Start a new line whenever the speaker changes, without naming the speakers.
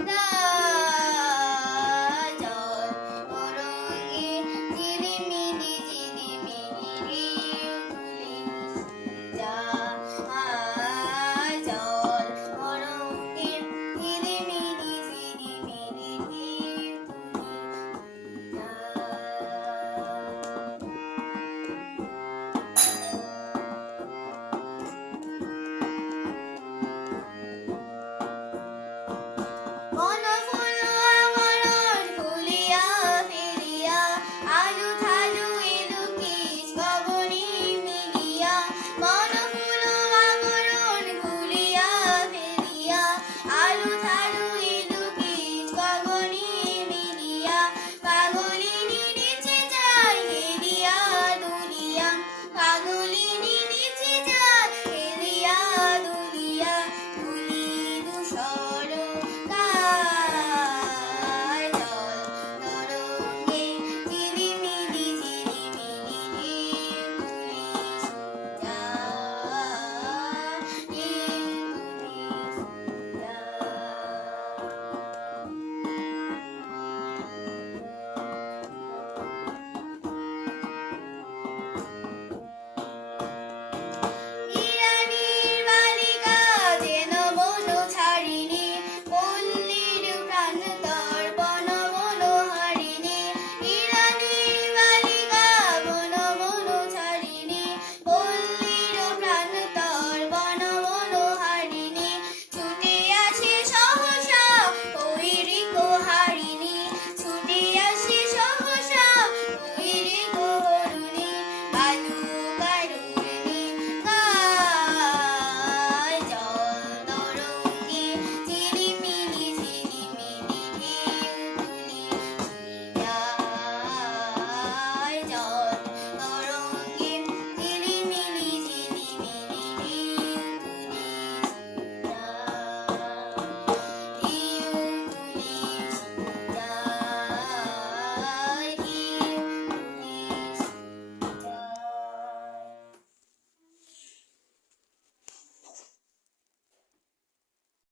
감사합니다.